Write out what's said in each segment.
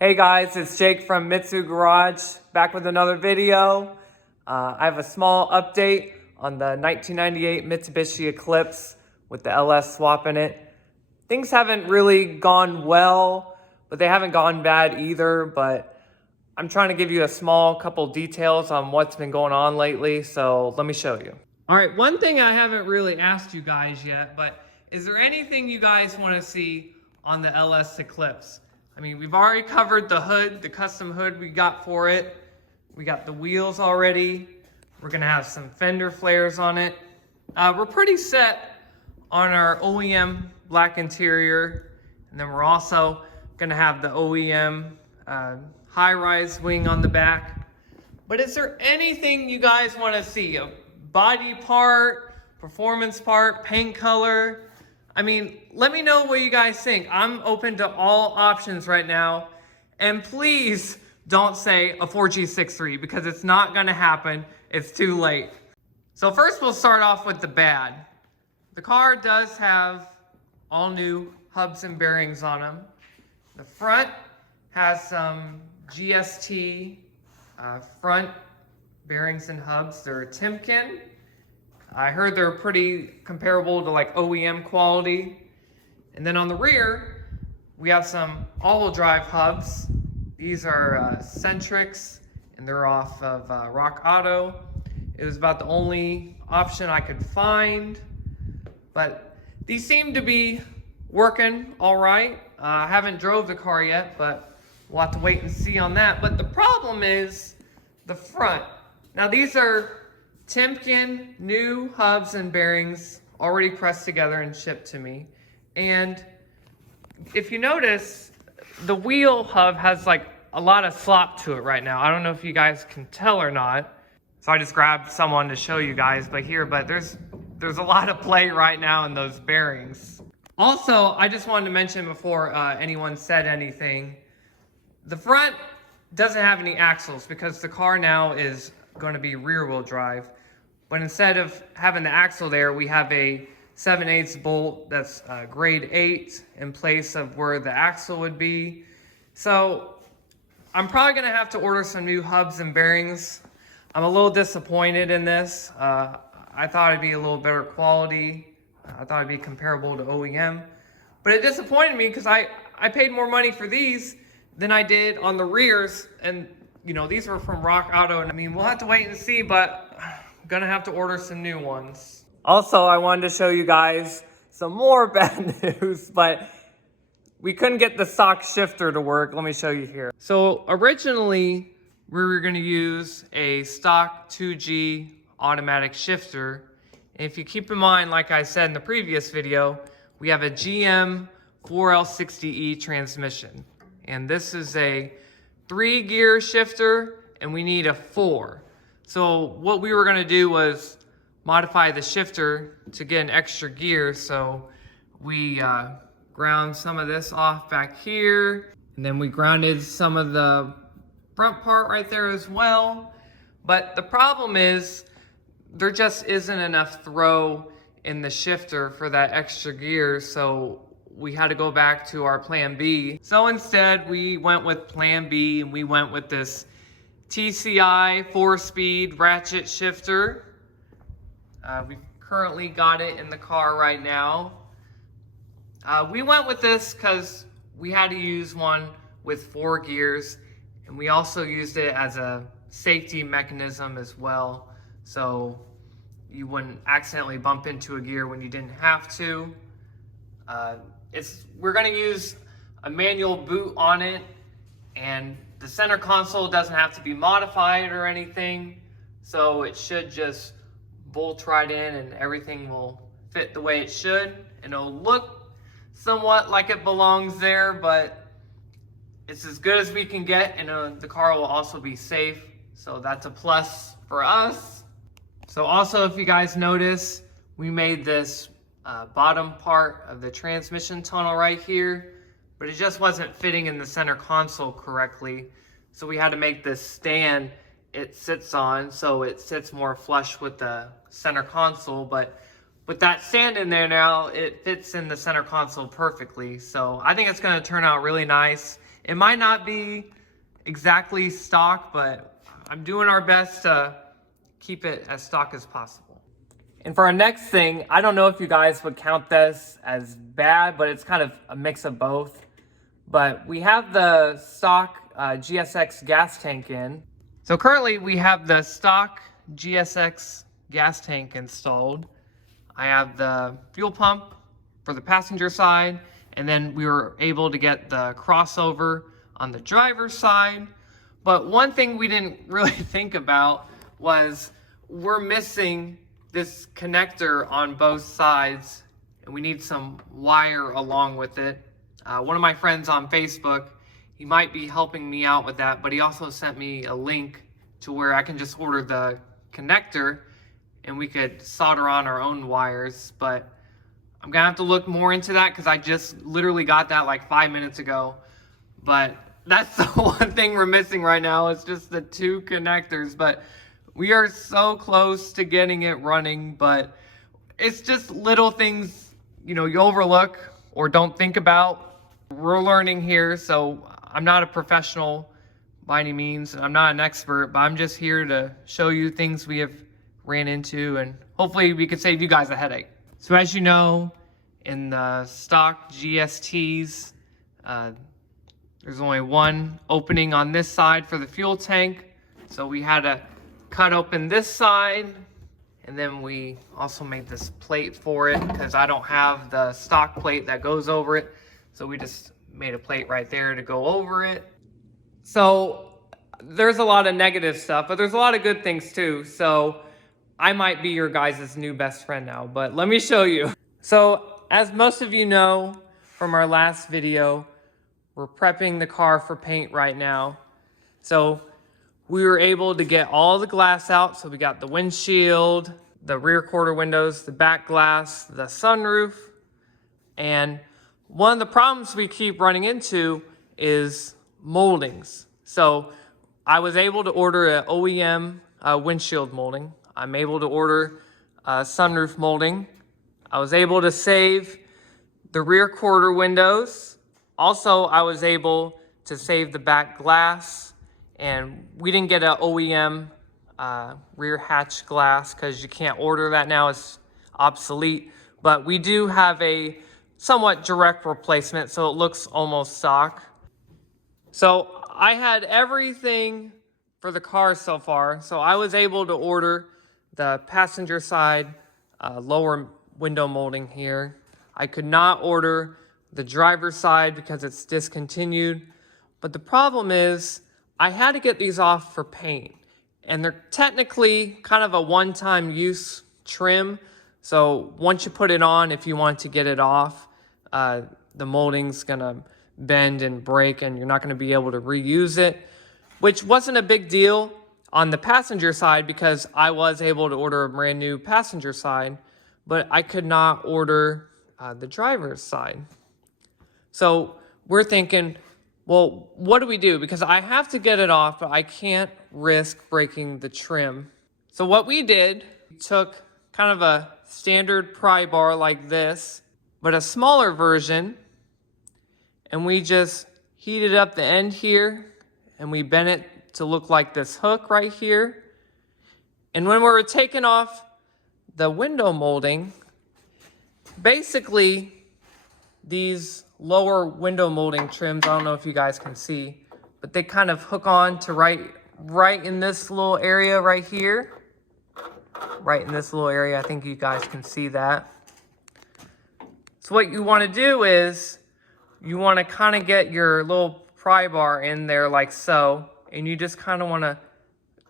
Hey guys, it's Jake from Mitsu Garage, back with another video. I have a small update on the 1998 Mitsubishi Eclipse with the LS swap in it. Things haven't really gone well, but they haven't gone bad either, but I'm trying to give you a small couple details on what's been going on lately, so let me show you. All right, one thing I haven't really asked you guys yet, but is there anything you guys want to see on the LS Eclipse? I mean, we've already covered the hood, the custom hood we got for it. We got the wheels already. We're gonna have some fender flares on it. We're pretty set on our OEM black interior. And then we're also gonna have the OEM high-rise wing on the back. But is there anything you guys wanna see? A body part, performance part, paint color? I mean, let me know what you guys think. I'm open to all options right now. And please don't say a 4G63 because it's not gonna happen. It's too late. So first we'll start off with the bad. The car does have all new hubs and bearings on them. The front has some GST front bearings and hubs. They're Timken. I heard they're pretty comparable to like OEM quality. And then on the rear, we have some all-wheel drive hubs. These are Centrics, and they're off of Rock Auto. It was about the only option I could find, but these seem to be working all right. I haven't drove the car yet, but we'll have to wait and see on that. But the problem is the front. Now these are Timken new hubs and bearings already pressed together and shipped to me. And if you notice, the wheel hub has like a lot of slop to it right now. I don't know if you guys can tell or not. So I just grabbed someone to show you guys, but there's a lot of play right now in those bearings. Also, I just wanted to mention before anyone said anything, the front doesn't have any axles because the car now is going to be rear wheel drive. But instead of having the axle there, we have a 7/8 bolt that's grade 8 in place of where the axle would be. So I'm probably gonna have to order some new hubs and bearings. I'm a little disappointed in this. I thought it'd be a little better quality. I thought it'd be comparable to OEM. But it disappointed me because I paid more money for these than I did on the rears. And you know, these were from Rock Auto. And I mean, we'll have to wait and see, but gonna have to order some new ones. Also, I wanted to show you guys some more bad news, but we couldn't get the stock shifter to work. Let me show you here. So originally, we were gonna use a stock 2G automatic shifter. And if you keep in mind, like I said in the previous video, we have a GM 4L60E transmission. And this is a 3-gear shifter, and we need a 4. So what we were gonna do was modify the shifter to get an extra gear. So we ground some of this off back here, and then we grounded some of the front part right there as well. But the problem is there just isn't enough throw in the shifter for that extra gear. So we had to go back to our plan B. So instead we went with plan B, and we went with this TCI 4-speed ratchet shifter. We've currently got it in the car right now. We went with this because we had to use one with 4 gears, and we also used it as a safety mechanism as well, so you wouldn't accidentally bump into a gear when you didn't have to. We're gonna use a manual boot on it, and the center console doesn't have to be modified or anything, so it should just bolt right in and everything will fit the way it should, and it'll look somewhat like it belongs there, but it's as good as we can get, and the car will also be safe, so that's a plus for us. So also, if you guys notice, we made this bottom part of the transmission tunnel right here, but it just wasn't fitting in the center console correctly. So we had to make this stand it sits on so it sits more flush with the center console. But with that sand in there now, it fits in the center console perfectly. So I think it's gonna turn out really nice. It might not be exactly stock, but I'm doing our best to keep it as stock as possible. And for our next thing, I don't know if you guys would count this as bad, but it's kind of a mix of both. But we have the stock GSX gas tank in. So currently we have the stock GSX gas tank installed. I have the fuel pump for the passenger side, and then we were able to get the crossover on the driver's side. But one thing we didn't really think about was we're missing this connector on both sides, and we need some wire along with it. One of my friends on Facebook, he might be helping me out with that, but he also sent me a link to where I can just order the connector and we could solder on our own wires. But I'm gonna have to look more into that because I just literally got that like 5 minutes ago. But that's the one thing we're missing right now. It's just the 2 connectors, but we are so close to getting it running. But it's just little things, you know, you overlook or don't think about. We're learning here, so I'm not a professional by any means, and I'm not an expert, but I'm just here to show you things we have ran into, and hopefully we could save you guys a headache. So as you know, in the stock GSTs, there's only one opening on this side for the fuel tank, so we had to cut open this side, and then we also made this plate for it because I don't have the stock plate that goes over it. So we just made a plate right there to go over it. So there's a lot of negative stuff, but there's a lot of good things too. So I might be your guys' new best friend now, but let me show you. So as most of you know from our last video, we're prepping the car for paint right now. So we were able to get all the glass out. So we got the windshield, the rear quarter windows, the back glass, the sunroof, and one of the problems we keep running into is moldings. So I was able to order an OEM windshield molding. I'm able to order a sunroof molding. I was able to save the rear quarter windows. Also, I was able to save the back glass. And we didn't get an OEM rear hatch glass because you can't order that now. It's obsolete. But we do have a somewhat direct replacement, so it looks almost stock. So I had everything for the car so far. So I was able to order the passenger side lower window molding here. I could not order the driver's side because it's discontinued. But the problem is I had to get these off for paint, and they're technically kind of a one-time use trim. So once you put it on, if you want to get it off, the molding's gonna bend and break and you're not gonna be able to reuse it, which wasn't a big deal on the passenger side because I was able to order a brand new passenger side, but I could not order the driver's side. So we're thinking, well, what do we do? Because I have to get it off, but I can't risk breaking the trim. So what we did, we took kind of a standard pry bar like this, but a smaller version, and we just heated up the end here, and we bent it to look like this hook right here. And when we were taking off the window molding, basically these lower window molding trims, I don't know if you guys can see, but they kind of hook on to right in this little area right here. Right in this little area, I think you guys can see that. So what you want to do is you want to kind of get your little pry bar in there like so, and you just kind of want to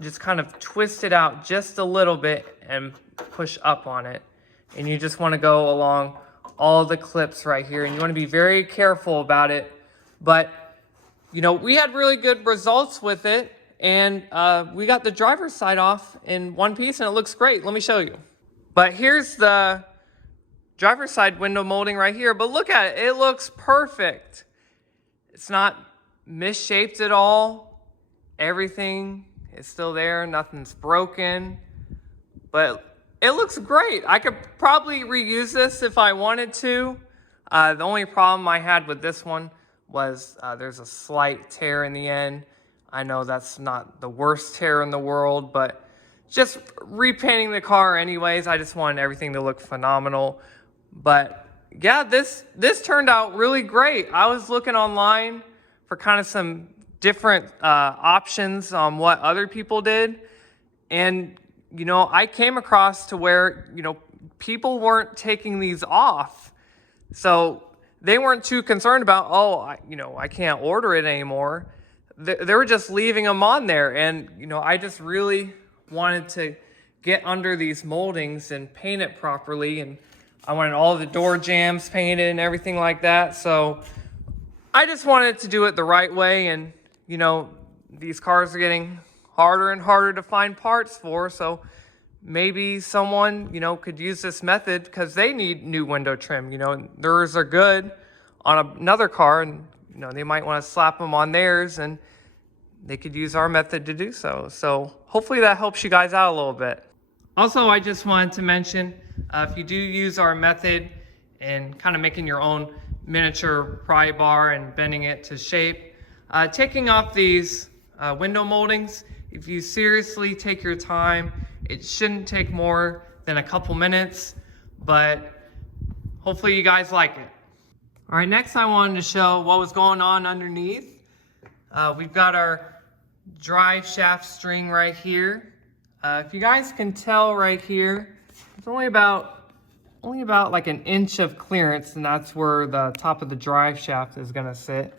just kind of twist it out just a little bit and push up on it. And you just want to go along all the clips right here, and you want to be very careful about it. But you know, we had really good results with it, and we got the driver's side off in one piece, and it looks great. Let me show you. But here's the driver's side window molding right here, but look at it. It looks perfect. It's not misshaped at all. Everything is still there. Nothing's broken. But It looks great. I could probably reuse this if I wanted to. The only problem I had with this one was there's a slight tear in the end. I know that's not the worst tear in the world, but just repainting the car anyways, I just wanted everything to look phenomenal. But yeah, this turned out really great. I was looking online for kind of some different options on what other people did. And, you know, I came across to where, you know, people weren't taking these off. So they weren't too concerned about, oh, I can't order it anymore. They were just leaving them on there. And, you know, I just really wanted to get under these moldings and paint it properly. And I wanted all the door jambs painted and everything like that. So I just wanted to do it the right way. And, you know, these cars are getting harder and harder to find parts for. So maybe someone, you know, could use this method because they need new window trim. You know, theirs are good on another car, and, you know, they might want to slap them on theirs, and they could use our method to do so. So hopefully that helps you guys out a little bit. Also, I just wanted to mention, if you do use our method and kind of making your own miniature pry bar and bending it to shape, taking off these window moldings, if you seriously take your time, it shouldn't take more than a couple minutes, but hopefully you guys like it. All right, next I wanted to show what was going on underneath. We've got our drive shaft string right here. If you guys can tell right here, it's only about like an inch of clearance, and that's where the top of the drive shaft is gonna sit.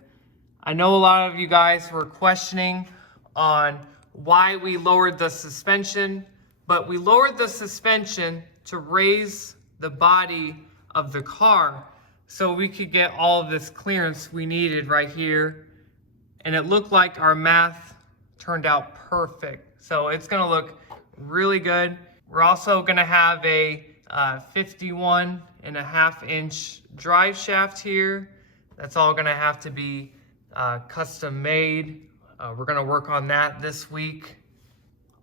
I know a lot of you guys were questioning on why we lowered the suspension, but we lowered the suspension to raise the body of the car so we could get all of this clearance we needed right here. And it looked like our math turned out perfect. So it's gonna look really good. We're also gonna have a 51.5-inch drive shaft here. That's all gonna have to be custom made. We're gonna work on that this week.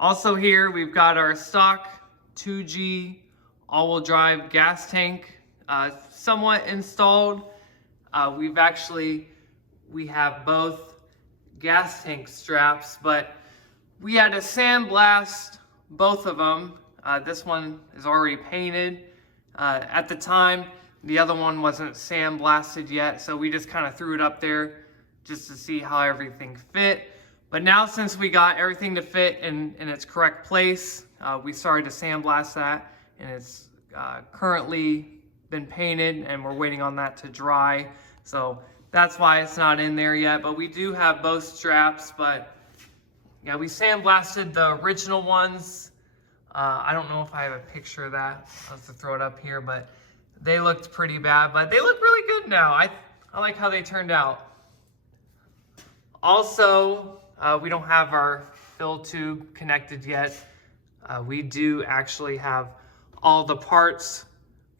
Also here, we've got our stock 2G all-wheel drive gas tank somewhat installed. We have both gas tank straps, but we had to sandblast both of them. This one is already painted. At the time, the other one wasn't sandblasted yet, so we just kind of threw it up there just to see how everything fit. But now, since we got everything to fit in its correct place, we started to sandblast that, and it's currently been painted, and we're waiting on that to dry. So that's why it's not in there yet, but we do have both straps. But yeah, we sandblasted the original ones. I don't know if I have a picture of that. I'll have to throw it up here, but they looked pretty bad, but they look really good now. I like how they turned out. Also, we don't have our fill tube connected yet. We do actually have all the parts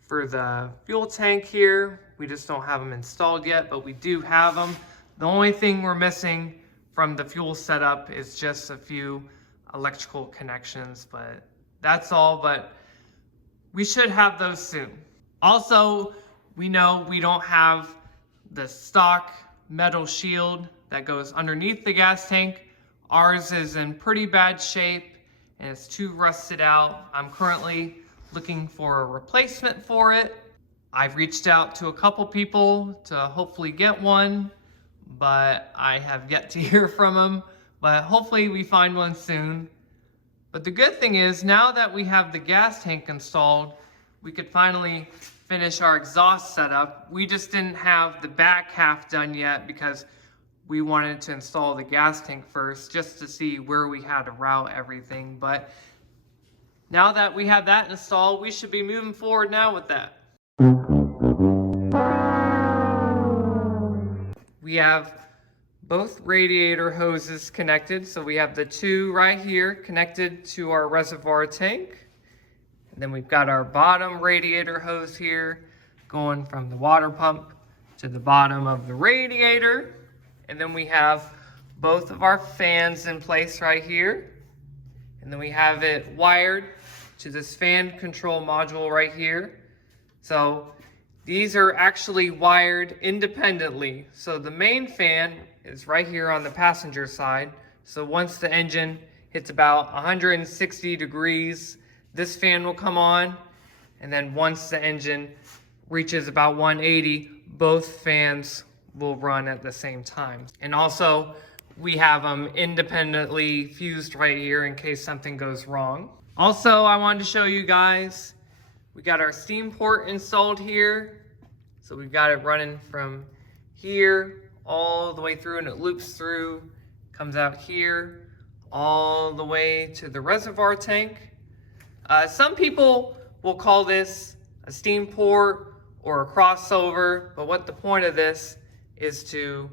for the fuel tank here. We just don't have them installed yet, but we do have them. The only thing we're missing from the fuel setup is just a few electrical connections, but that's all. But we should have those soon. Also, we know we don't have the stock metal shield that goes underneath the gas tank. Ours is in pretty bad shape and it's too rusted out. I'm currently looking for a replacement for it. I've reached out to a couple people to hopefully get one, but I have yet to hear from them. But hopefully we find one soon. But the good thing is, now that we have the gas tank installed, we could finally finish our exhaust setup. We just didn't have the back half done yet because we wanted to install the gas tank first just to see where we had to route everything. But now that we have that installed, we should be moving forward now with that. We have both radiator hoses connected. So we have the two right here connected to our reservoir tank. And then we've got our bottom radiator hose here going from the water pump to the bottom of the radiator. And then we have both of our fans in place right here. And then we have it wired to this fan control module right here. So these are actually wired independently. So the main fan is right here on the passenger side. So once the engine hits about 160 degrees, this fan will come on. And then once the engine reaches about 180, both fans will run at the same time. And also, we have them independently fused right here in case something goes wrong. Also, I wanted to show you guys, we got our steam port installed here. So we've got it running from here all the way through, and it loops through, comes out here, all the way to the reservoir tank. Some people will call this a steam port or a crossover, but what the point of this is to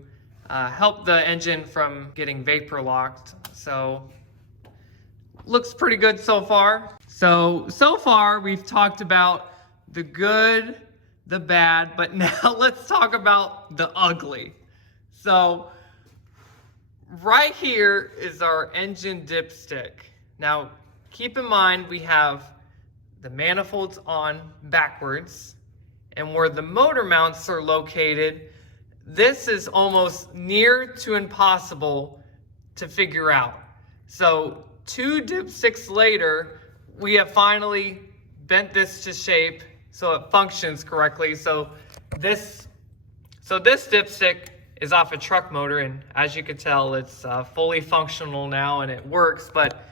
help the engine from getting vapor locked. So looks pretty good so far. So far we've talked about the good, the bad, but now let's talk about the ugly. So right here is our engine dipstick. Now keep in mind we have the manifolds on backwards, and where the motor mounts are located, this is almost near to impossible to figure out. So 2 dipsticks later, we have finally bent this to shape so it functions correctly. So this dipstick is off a truck motor, and as you can tell, it's fully functional now and it works, but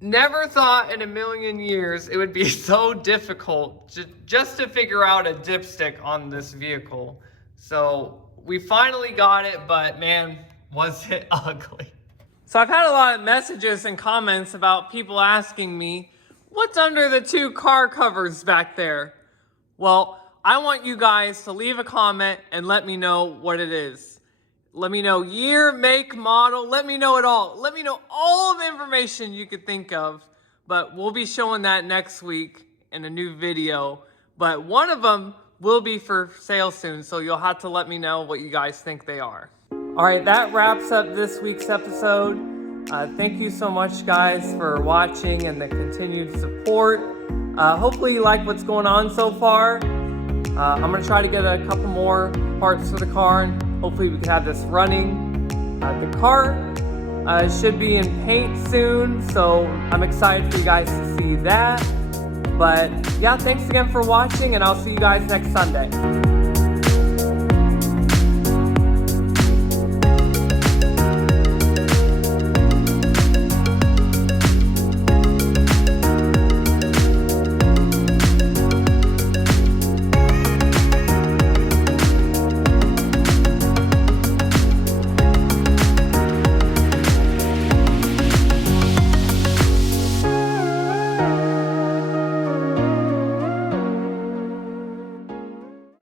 never thought in a million years it would be so difficult just to figure out a dipstick on this vehicle. So we finally got it, but man, was it ugly. So I've had a lot of messages and comments about people asking me, what's under the 2 car covers back there? Well, I want you guys to leave a comment and let me know what it is. Let me know year, make, model, let me know it all. Let me know all the information you could think of, but we'll be showing that next week in a new video. But one of them will be for sale soon, so you'll have to let me know what you guys think they are. All right, that wraps up this week's episode. Thank you so much, guys, for watching and the continued support. Hopefully you like what's going on so far. I'm gonna try to get a couple more parts for the car, and hopefully we can have this running. The car should be in paint soon, so I'm excited for you guys to see that. But yeah, thanks again for watching, and I'll see you guys next Sunday.